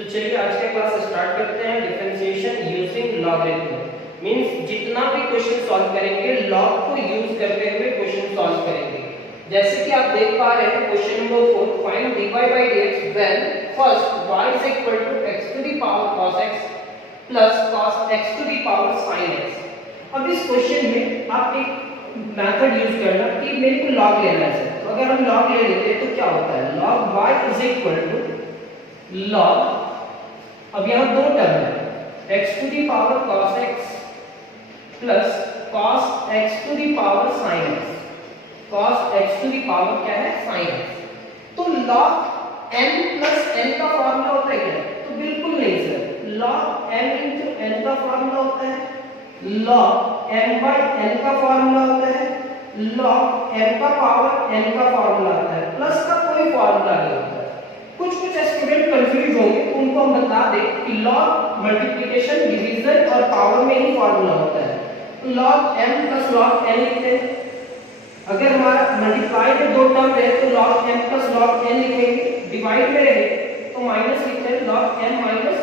तो चलिए आज के क्लास स्टार्ट करते हैं। डिफरेंशिएशन यूजिंग लॉगरिथम मींस जितना भी क्वेश्चन सॉल्व करेंगे लॉग को यूज करते हुए क्वेश्चन सॉल्व करेंगे। जैसे कि आप देख पा रहे हैं question number 4, find dy by dx when first y is equal to x to the power cos x plus cos x to the power sin x। अब इस क्वेश्चन में आप एक मेथड यूज करना कि मेरे को लॉग लेना है। तो अगर हम लॉग ले लेते हैं तो क्या होता है, log y is equal to log, अब यहाँ दो टर्म है, x to the power cos x plus cos x to the power sin x। cos x to the power क्या है, sin x। तो log n plus n का formula होता है क्या? तो बिल्कुल नहीं sir, log n into n का फॉर्मूला होता है, log m by n का फॉर्मूला होता है, log m का पावर n का फॉर्मूला आता है, प्लस का कोई फॉर्मूला नहीं होता है। कुछ स्टूडेंट कंफ्यूज होंगे तो उनको हम बता दें कि log मल्टीप्लिकेशन, डिवीजन और पावर में ही फॉर्मूला होता है। तो log m plus log n लिखते हैं। अगर हमारा मल्टीप्लाई में दो टर्म है तो log m plus log n लिखेंगे, डिवाइड में रहे तो माइनस लिखते हैं log m minus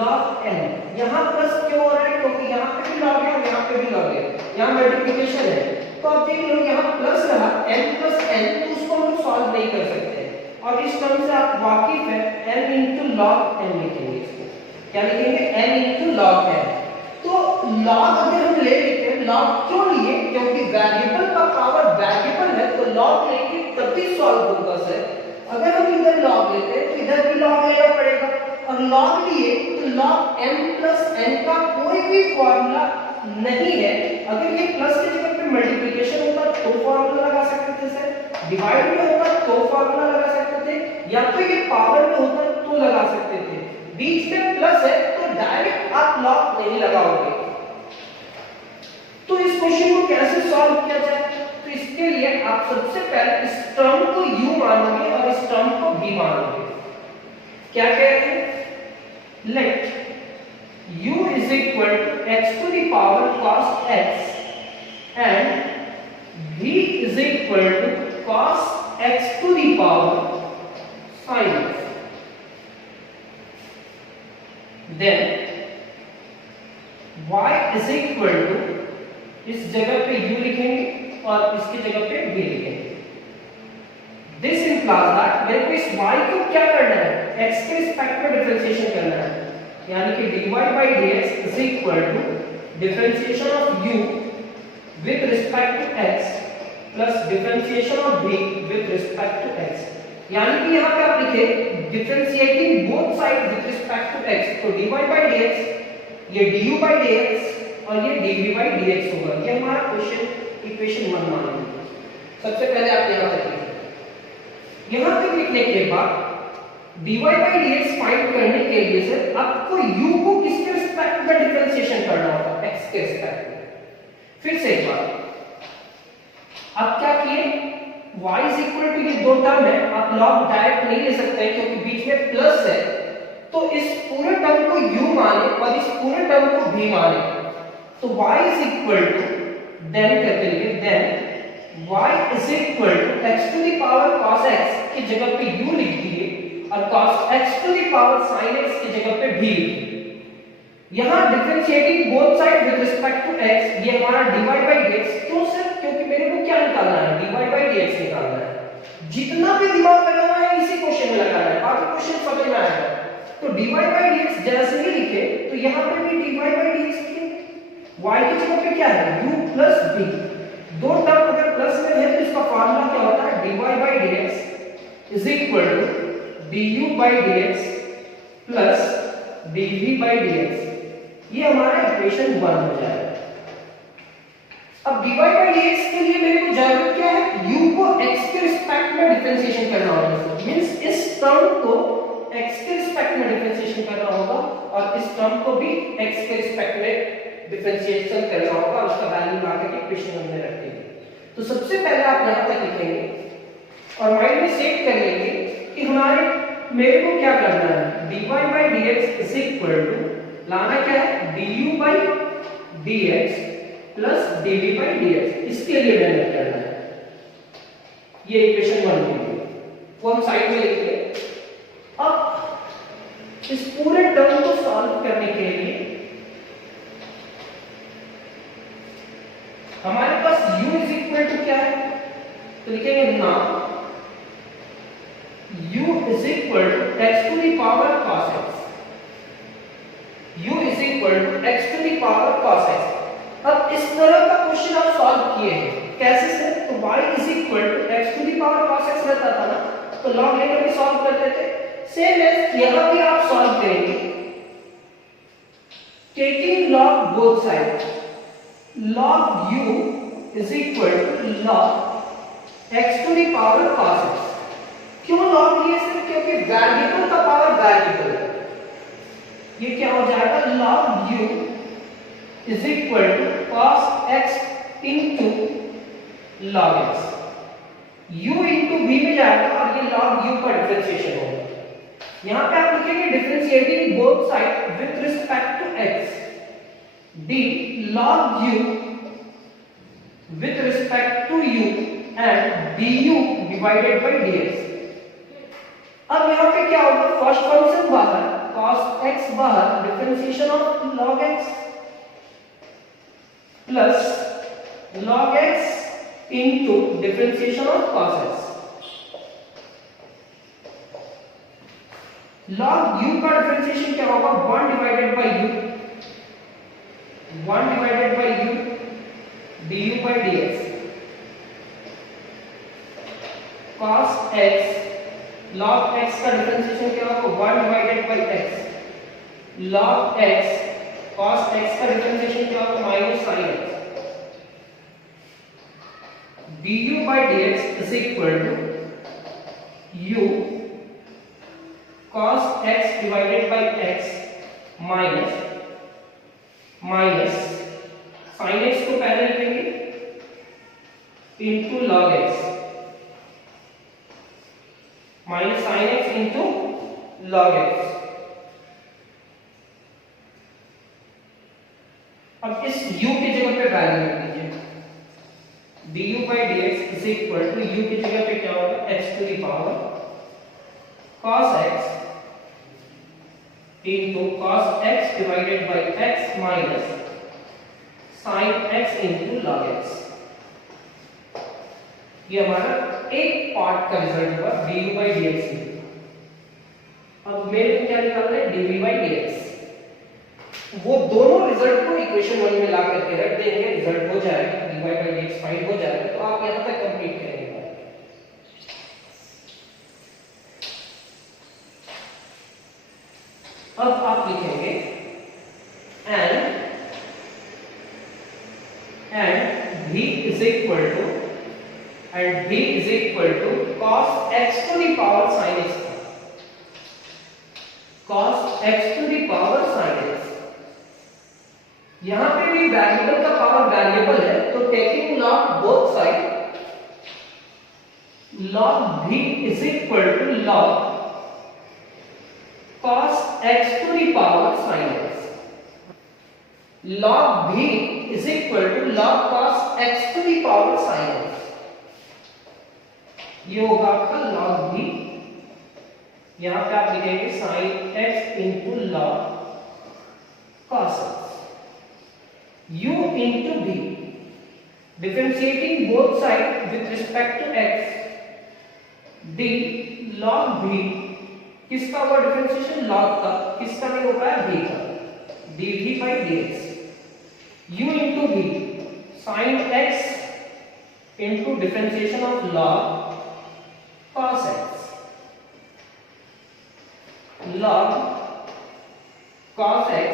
log n। यहाँ प्लस क्यों हो रहा है? क्योंकि यहाँ पे भी log है और यहाँ पे भी log है, यहाँ मल्टीप्लिकेशन है। तो आप देख लो यहाँ प्लस रहा m plus n, तो उसको हम लोग सॉल्व नहीं कर सकते और इस टर्म से आप वाकिफ है, n into log n लिखेंगे। इसको क्या लिखेंगे, n into log n। तो log अगर हम ले लेते हैं, log क्यों लिए? क्योंकि वेरिएबल का पावर वेरिएबल है तो log लेंगे तभी सॉल्व होगा सर। अगर हम इधर log लेते हैं तो इधर भी log लेना पड़ेगा, और log लिए तो log m plus n का कोई भी फॉर्मूला नहीं है। अगर ये प्लस की जगह पे मल्टीप्लिकेशन होता तो फॉर्मूला लगा सकते थे सर, डिवाइड में होता तो फॉर्मूला लगा सकते थे, या तो ये पावर में होता तो लगा सकते थे। बीच में प्लस है तो डायरेक्ट आप लॉग नहीं लगाओगे। तो इस क्वेश्चन को कैसे सॉल्व किया जाए? तो इसके लिए आप सबसे पहले इस टर्म को u मानोगे और इस टर्म को v मानोगे। क्या कहते हैं, late u is equal to x to the power cos x and v is equal to cos x to the power sin x। then y is equal to, इस जगह पे u लिखेंगे और इसकी जगह पे v लिखेंगे। दिस implies that मेरे को इस y को क्या करना है, x के रिस्पेक्ट में डिफरेंशिएशन करना है, यानी कि dy by dx is equal to differentiation of u with respect to x plus differentiation of v with respect to x। यानी कि यहाँ पे आप लिखे differentiating both sides with respect to x, तो dy by dx, ये du by dx और ये dv by dx होगा। ये हमारा क्वेश्चन इक्वेशन 1 मान लीजिए। सबसे पहले आप यहाँ तक लिखिए। यहाँ तक लिखने के बाद dy by dx फाइंड करने के लिए सर आपको u को किसके रिस्पेक्ट में डिफरेंशिएशन करना होगा, x के रिस्पेक्ट में। फिर से एक बार आप क्या किए, y is equal to, ये दो टर्म है, आप log डायरेक्ट नहीं ले सकते क्योंकि बीच में प्लस है, तो इस पूरे टर्म को u माने और इस पूरे टर्म को v माने। तो y is equal to, then करते लिए then y is equal to x to the power cos x की जगह पे u लिख दिए और cos x to the power sin x की जगह पे v लिख दिए। यहाँ differentiating both side with respect to x, ये हमारा dy by dx। क्यों सर? क्योंकि मेरे को क्या निकालना है, dy by dx निकालना है। जितना भी दिमाग लगाना है इसी क्वेश्चन में लगाना है, बाकी क्वेश्चन समझ में आएगा। तो dy by dx जैसे ही लिखे तो यहाँ पे भी dy by dx लिखे, y की जगह पे क्या है, u plus v। दो टर्म अगर प्लस में है तो इसका फार्मूला क्या होता है, dy by dx is equal to du by dx plus dv by dx। ये हमारा इक्वेशन 1 हो जाएगा। अब dy by dx के लिए मेरे को जरूरत क्या है, u को x के रिस्पेक्ट में डिफरेंशिएशन करना होगा। मींस इस टर्म को x के रिस्पेक्ट में डिफरेंशिएशन करना होगा और इस टर्म को भी x के रिस्पेक्ट में डिफरेंशिएशन करना होगा, उसका वैल्यू ला के इक्वेशन में रख देंगे। तो सबसे पहले आप यहां तक लिखेंगे और माइंड में सेट कर लेंगे कि हमारे मेरे को क्या करना है, dy by dx is equal to, लाना क्या है, du by dx plus dv by dx। इसके लिए मेहनत करना है। ये इक्वेशन 1 है, वो हम साइड में लिखेंगे। अब इस पूरे टर्म को सॉल्व करने के लिए हमारे पास u इज इक्वल टू क्या है, तो लिखेंगे ना u is equal to x to the power cos x, u is equal to x to the power cos x। अब इस तरह का क्वेश्चन आप सॉल्व किए हैं कैसे से, तो y is equal to x to the power cos x रहता था ना, तो log लेकर भी सॉल्व करते थे। सेम एज यहां भी आप सॉल्व करेंगे taking log both side, log u is equal to log x to the power cos x। क्यों log लिए सिर्फ, क्योंकि वेरिएबल का पावर वेरिएबल है। ये क्या हो जाएगा, log u is equal to cos x into log x। u into v में जाएगा और ये log u का डिफरेंशिएशन होगा। यहां पे आप लिखेंगे differentiating both side with respect to x, d log u with respect to u and du divided by dx। अब यहां पे क्या होगा, फर्स्ट फंक्शन बाहर, cos x बाहर, differentiation of log x plus log x into differentiation of cos x। log u का differentiation क्या होगा, 1 divided by u, 1 divided by u du by dx, cos x, log x का differentiation क्या होगा, 1 divided by x, log x, cos x का differentiation क्या होगा, minus sin x, du by dx is equal to u cos x divided by x minus sin x को पहले लिखेंगे into log x, minus sin x into log x। अब इस u की जगह पे वैल्यू रख दीजिए, du by dx is equal to u की जगह पे क्या होगा, x to the power cos x into cos x divided by x minus sin x into log x। ये हमारा एक पार्ट का रिजल्ट हुआ du by dx में। अब मेरे को क्या निकालना है, dv by dx। वो दोनों रिजल्ट को इक्वेशन 1 में ला करके रख देंगे, रिजल्ट हो जाएगा, dy by dx फाइंड हो जाएगा। तो आप यहां तक कंप्लीट करेंगे। अब आप लिखेंगे and v is equal to cos x to the power sin x, cos x to the power sin x। यहां पे भी वेरिएबल का पावर वेरिएबल है, तो taking log both side, log v is equal to log cos x to the power sin x, log v is equal to log cos x to the power sin x। ये होगा आपका log v, यहां पे आप लिखेंगे sin x into log cos x, u into v, differentiating both sides with respect to x, d log v, किसका हुआ differentiation, log का, किसका भी हो रहा है, v का, dv by dx, u into v, sin x into differentiation of log cos x, log cos x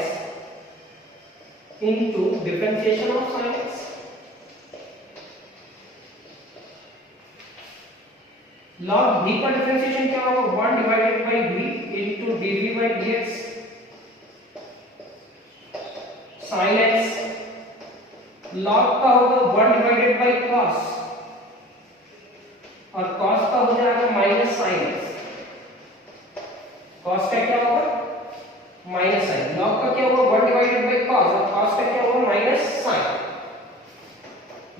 into differentiation of sin x, log v का डिफरेंशिएशन क्या होगा, 1 divided by v into dv by dx, sin x, log का होगा 1 divided by cos, और cos का हो जाएगा minus sin x, cos का क्या होगा, माइनस sin, log का क्या होगा 1 डिवाइडेड बाय cos, और cos का क्या होगा माइनस sin।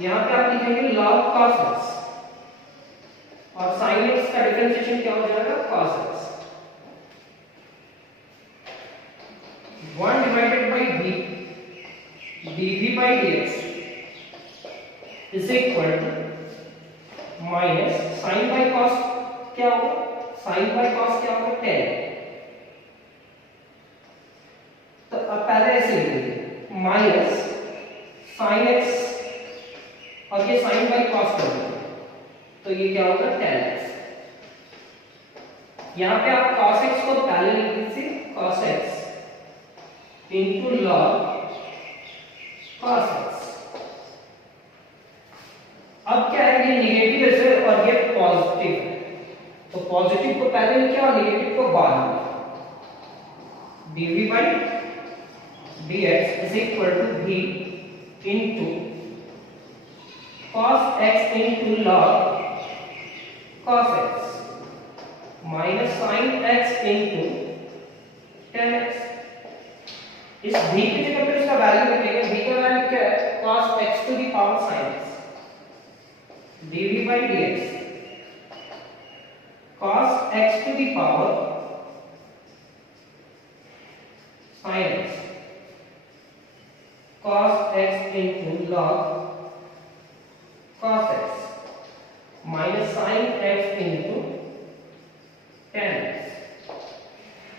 यहां पे आप लिखेंगे log cos x, और sin x का डिफरेंशिएशन क्या हो जाएगा, cos x। 1 divided by v dv by dx is equal to minus sin by cos क्या होगा, sin by cos क्या होगा 10। तो अब पहले ऐसे लिख लीजिए माइनस sin x और ये sin by cos कर दीजिए तो ये क्या होगा 10x। यहाँ पे आप cos x को पहले लिख लीजिए cos x into log cos x। अब क्या है, ये नेगेटिव है सर और ये पॉजिटिव है, तो पॉजिटिव को पहले लिखे और नेगेटिव को बाद में। dv by dx is equal to v into cos x into log cos x minus sin x into tan x। इस v की जगह पे इसका वैल्यू रखेंगे, v का वैल्यू क्या है cos x to the power sin x dv by dx cos x to the power sin x cos x into log cos x minus sin x into tan x।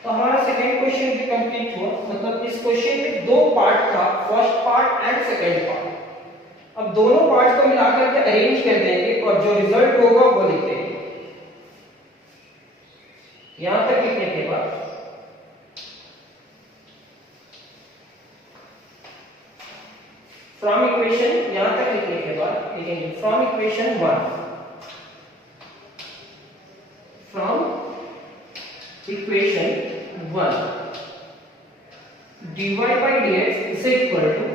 तो हमारा second question भी complete हुआ, मतलब इस question में दो part था, first part and second part. अब दोनों पार्ट्स को मिलाकर के अरेंज कर देंगे और जो रिजल्ट होगा वो लिखेंगे। यहां तक लिखने के बाद फ्रॉम इक्वेशन, यहां तक लिखने के बाद लिखेंगे from equation 1, from equation 1 dy by dx is equal to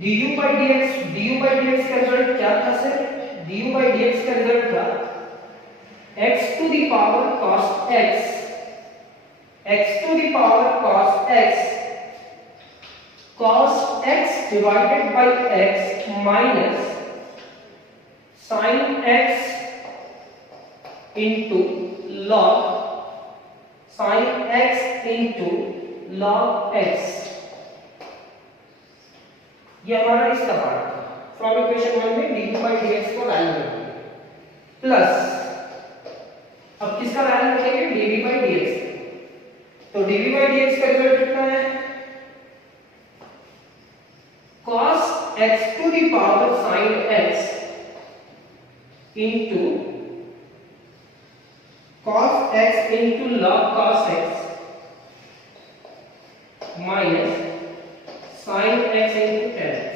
du by dx। du by dx का रिजल्ट क्या था सर, du by dx का रिजल्ट था x to the power cos x, x to the power cos x cos x divided by x minus sin x into log sin x into log x। ये हमारा इसका part था। From equation 1 में du by dx को value रखेंगे plus अब किसका value रखेंगे dv by dx। तो dv by dx का रिजल्ट कितना है cos x to the power sin x into cos x into log cos x minus sin x into tan x,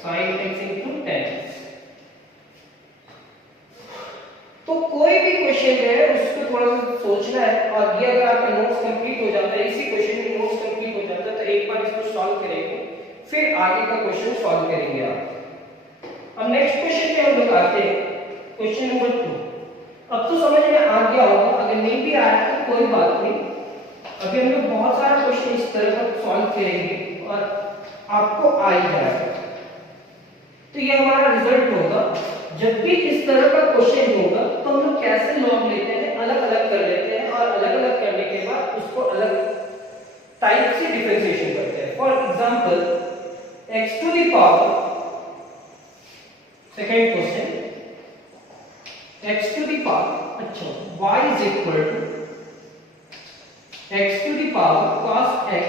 sin x into tan x। तो कोई भी question है उसको थोड़ा सा सोचना है, और ये अगर आपका नोट्स कंप्लीट हो जाता है, इसी क्वेश्चन में नोट्स कंप्लीट हो जाता है, तो एक बार इसको सॉल्व करेंगे फिर आगे का क्वेश्चन सॉल्व करेंगे आप। अब नेक्स्ट क्वेश्चन पे हम लोग आते हैं, क्वेश्चन नंबर 2। अब तो समझ में आ गया होगा, अगर नहीं भी आया तो कोई बात नहीं, अभी हम लोग बहुत सारा क्वेश्चन इस तरह का सॉल्व करेंगे और आपको आ ही जाएगा। तो ये हमारा रिजल्ट होगा। जब भी इस तरह का क्वेश्चन होगा तो हम लोग कैसे लॉग लेते हैं, अलग अलग कर लेते हैं, और अलग अलग करने के बाद उसको अलग टाइप से डिफरेंशिएशन करते हैं। For example x to the power, second question x to the power, अच्छा y is equal to x to the power cos x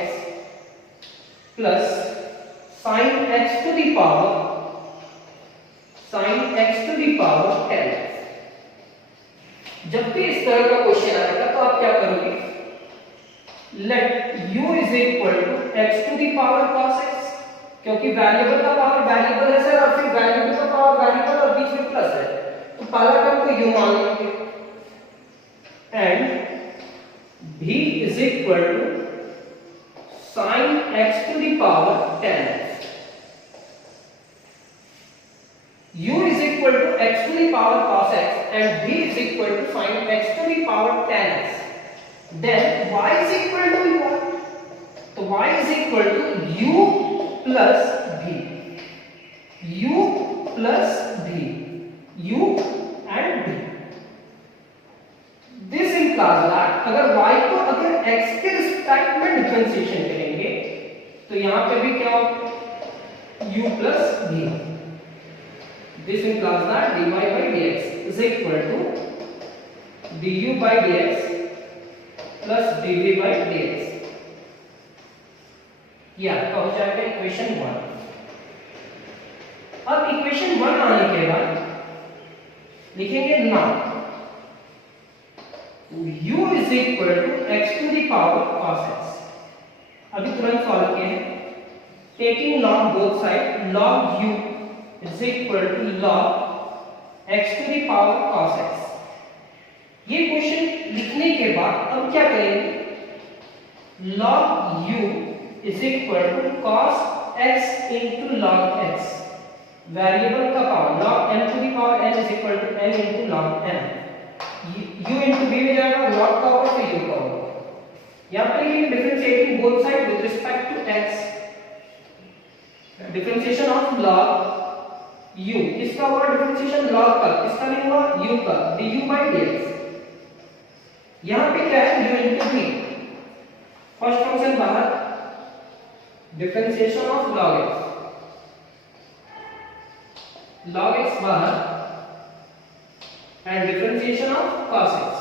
plus sin x to the power tan x। जब भी इस तरह का question आएगा तो आप क्या करोगे, let u is equal to x to the power cos x, क्योंकि वेरिएबल का पावर वेरिएबल है सर, और फिर वेरिएबल का पावर वेरिएबल और बीच में प्लस है, तो पहला टर्म को u मान लेंगे, and v is equal to sin x to the power tan x। u is equal to x to the power cos x and v is equal to sin x to the power tan x। Then y is equal to what? तो y is equal to u plus v, u plus v, u and v। This implies implies that अगर y को अगर x के respect में differentiation करेंगे तो यहाँ पे भी क्या होगा u plus v. This implies that dy by dx is equal to du by dx plus dv by dx. ये आपका हो जाएगा इक्वेशन 1. अब इक्वेशन 1 आने के बाद लिखेंगे now u is equal to x to the power cos x. अभी तुरंत सॉल्व किए हैं. Taking log both side, log u is equal to log x to the power cos x. ये क्वेश्चन लिखने के बाद अब क्या करेंगे, log u is equal to cos x into log x. Variable का power log m to the power n is equal to m into log m. u into v में जाएगा log का होगा फिर u का होगा. यहाँ पर ये differentiating both side with respect to x. Differentiation of log u, इसका होगा डिफरेंशिएशन log का, इसका नहीं होगा u का, du by dx. यहाँ पे क्या है u into v. First function बाहर, differentiation of log x. log x बाहर and differentiation of cos x.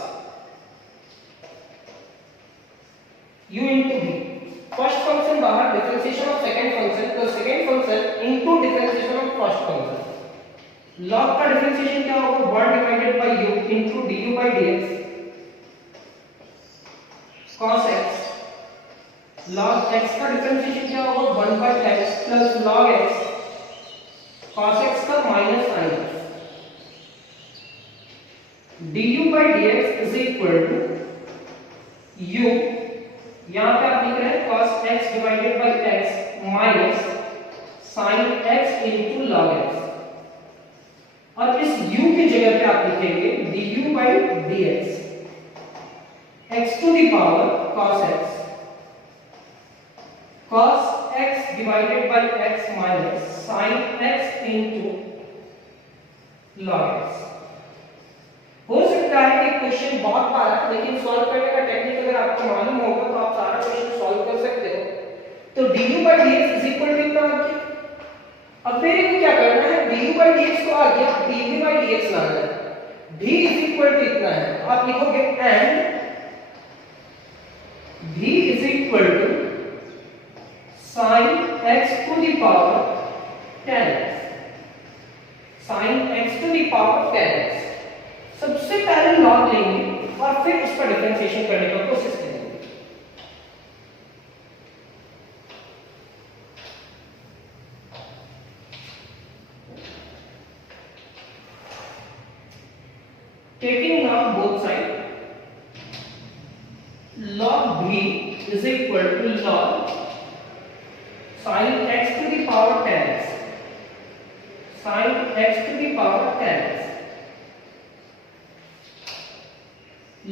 u into v. First function बाहर, differentiation of second function plus second function into differentiation of first function. log का differentiation क्या होगा 1 divided by u into du by dx cos x. log x का differentiation क्या होगा 1 by x plus log x cos x का minus sine. du by dx is equal to u, यहाँ पे आप लिख रहे हैं cos x divided by x minus sin x into log x. और इस u की जगह पे आप लिखेंगे du by dx x to the power cos x. cos x divided by x minus sin x into log x. हो सकता है कि क्वेश्चन बहुत बार है, लेकिन सॉल्व करने का टेक्निक अगर आपको मालूम होगा तो आप सारा क्वेश्चन सॉल्व कर सकते हो. तो du by dx is equal to इतना आ गया. अब मेरे को क्या करना है, du by dx तो आ गया, dv by dx लाना है. v is equal to इतना है, आप लिखोगे and v is equal to sin x to the power 10x. sin x to the power 10x. सबसे पहले log लेंगे और फिर उसका डिफरेंशिएशन करने का कोशिश करेंगे. Taking now both sides, log v is equal to log sin x to the power 10x. sin x to the power 10x.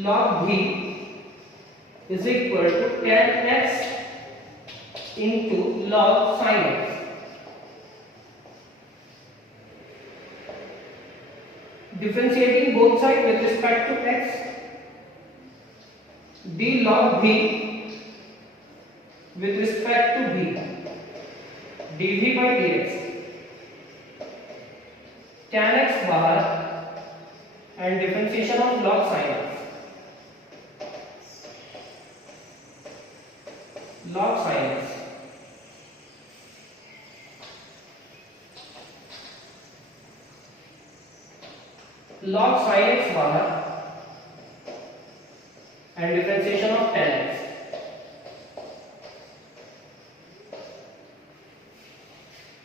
log v is equal to 10x into log sin x. Differentiating both sides with respect to x, d log v with respect to v, dv by dx, tan x बाहर and differentiation of log sin x. log sin x. log sin x बाहर and differentiation of tan x.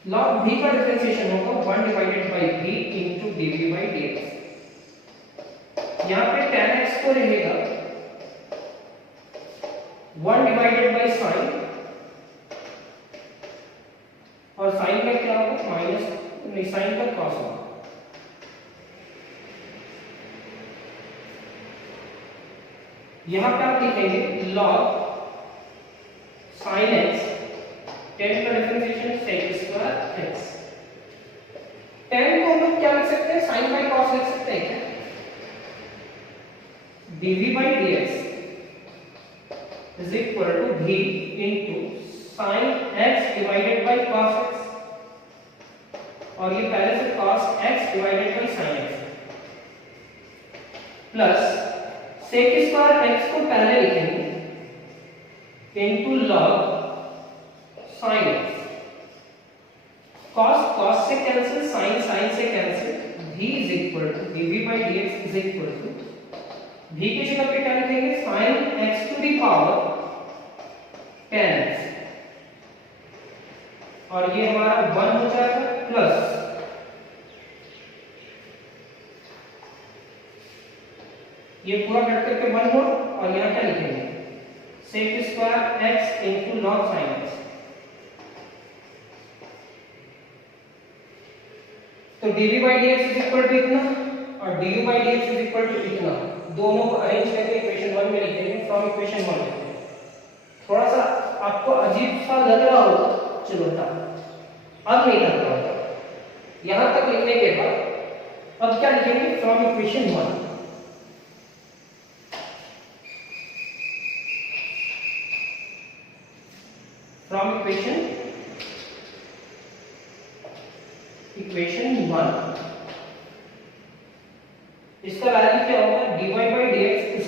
log v का differentiation होगा 1 divided by v into dv by dx. यहाँ पे tan x को रहेगा 1 divided by sin, और sin का क्या होगा माइनस, नहीं sin का cos होगा. यहाँ पे आप लिखेंगे log sin x, tan का differentiation sec square x. tan को हम लोग क्या लिख सकते हैं, sin by cos लिख सकते हैं क्या. dv by dx is equal to v into sin x divided by cos x, और ये पहले से cos x divided by sin x plus sec square x को पहले लिखेंगे into log sin x, cos cos से कैंसिल, sin sin से cancel, v is equal to dv by dx is equal to v की जगह पे क्या लिखेंगे sin x to the power tan x, और ये हमारा 1 हो जाएगा प्लस ये पूरा कट करके 1 हो, और यहाँ क्या लिखेंगे sec square x into log sin x। तो dv by dx is equal to इतना और du by dx is equal to इतना, दोनों को अरेंज करके इक्वेशन 1 में लिखेंगे फ्रॉम इक्वेशन 1 लिखेंगे। थोड़ा सा आपको अजीब सा लग रहा होगा, चलो हटा, अब नहीं लग रहा होगा, यहां तक लिखने के बाद अब क्या लिखेंगे फ्रॉम इक्वेशन 1। फ्रॉम इक्वेशन 1 इसका वैल्यू क्या होगा dy by dx is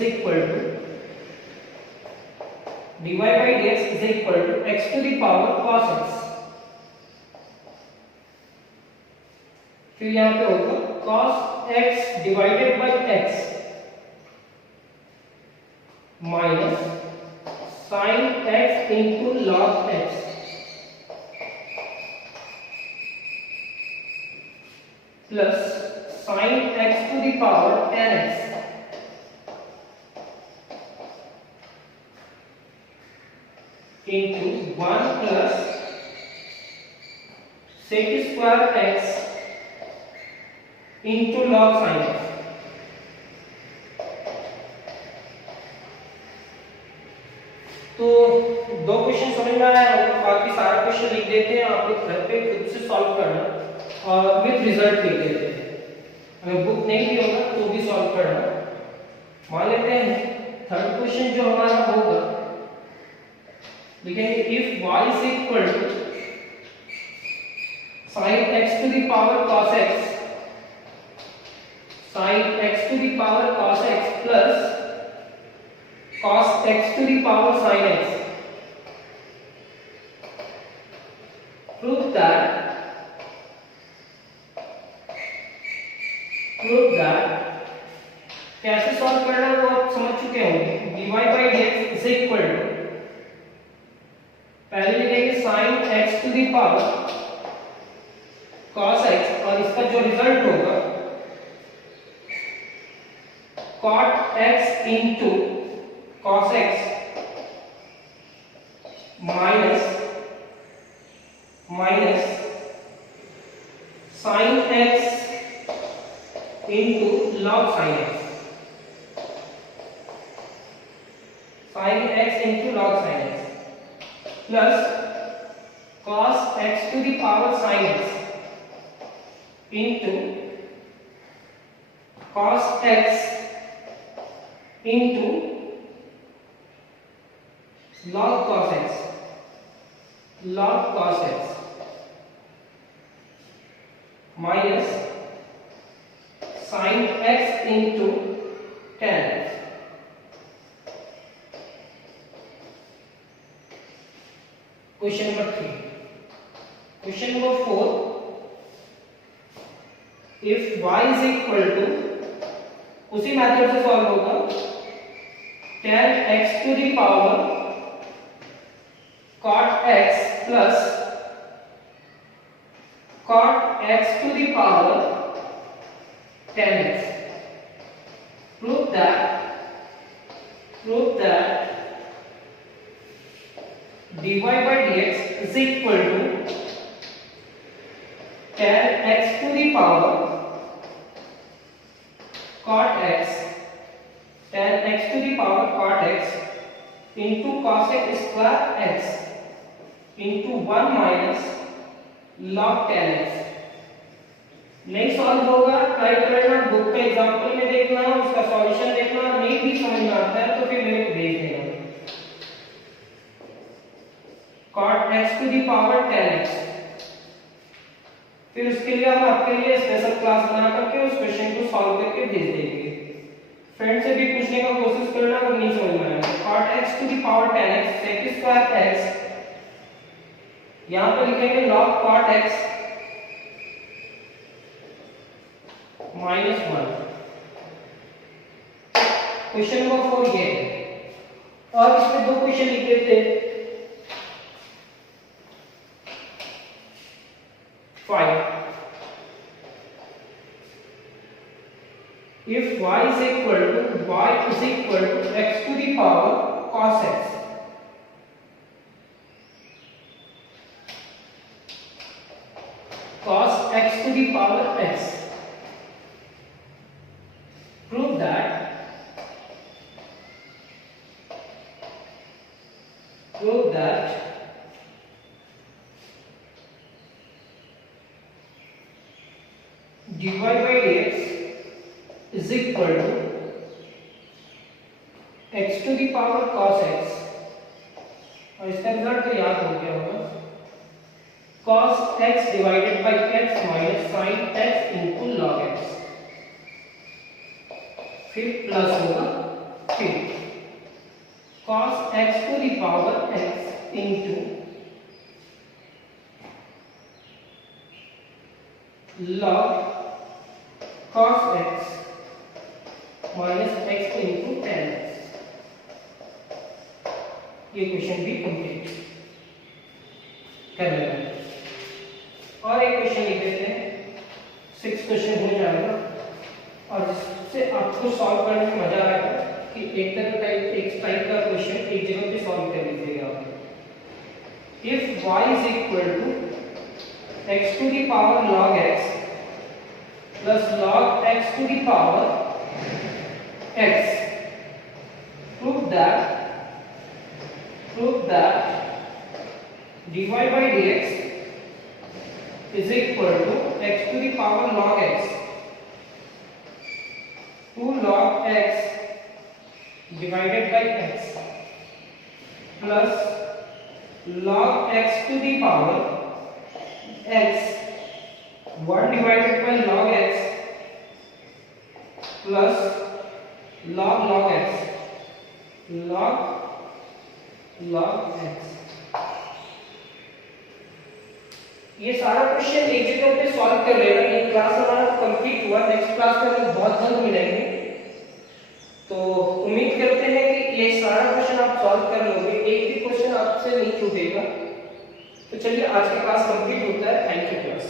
equal to x to the power cos x, फिर यहाँ पे होगा cos x divided by x minus sin x into log x plus sin x to the power tan x into 1 plus sec square x into log sin x। तो दो question समझ में आया होगा, बाकी सारे क्वेश्चन लिख देते हैं, आप लोग घर पे खुद से सॉल्व करना और विद रिजल्ट लिख देते हैं, अगर बुक नहीं भी होगा तो भी सॉल्व करना। मान लेते हैं थर्ड क्वेश्चन जो हमारा होगा, लिखेंगे if y is equal to sin x to the power cos x, sin x to the power cos x plus cos x to the power sin x, prove that कैसे solve करना है वो आप समझ चुके होंगे। dy by dx is equal to पहले लिखेंगे sin x to the power cos x, और इसका जो रिजल्ट होगा cot x into cos x minus sin x into log sin x, sin x into log sin x plus cos x to the power sin x into cos x into log cos x minus sin x into tan x। Question number 3। Question number 4, if y is equal to, उसी method से solve होगा, tan x to the power cot x plus cot x to the power tan x, prove that dy by dx is equal to tan x to the power cot x, tan x to the power cot x into cos x square x into 1 minus log tan x नहीं solve होगा try करना, book का example में देखना, उसका solution देखना, नहीं भी समझ में आता है तो फिर मेरे को भेज देना। cot x to the power 10x, फिर उसके लिए हम आपके लिए स्पेशल क्लास बना करके उस क्वेश्चन को सॉल्व करके भेज देंगे। फ्रेंड से भी पूछने का कोशिश करना अगर नहीं समझ में आया। cot x to the power 10x sec square x, यहां पर लिखेंगे log cot x -1। Question number 4 ये है, और इसमें दो क्वेश्चन लिखे थे। 5 if y is equal to x to the power cos x, cos x to the power x, prove that dy by dx is equal to x to the power cos x, और इसका result तो याद हो गया होगा, cos x divided by x minus sin x into log x, फिर plus होगा, फिर cos x to the power x into log cos x minus x into tan x। ये क्वेश्चन भी कंप्लीट कर लेना। और एक क्वेश्चन लिख देते हैं, 6 क्वेश्चन हो जाएगा और जिससे आपको सॉल्व करने में मजा आएगा कि एक टाइप का क्वेश्चन एक जगह पे सॉल्व कर लीजिएगा आप। If y is equal to x to the power log x plus log x to the power x, prove that dy by dx is equal to x to the power log x 2 log x divided by x plus log x to the power x 1 divided by log x plus log x log x। ये सारा question एक जगह पे solve कर लेना। ये class हमारा complete हुआ, नेक्स्ट क्लास में हम बहुत जल्द मिलेंगे। तो उम्मीद करते हैं कि ये सारा क्वेश्चन आप सॉल्व कर लोगे, एक भी क्वेश्चन आपसे नहीं छूटेगा। तो चलिए आज की क्लास कंप्लीट होता है। Thank you class.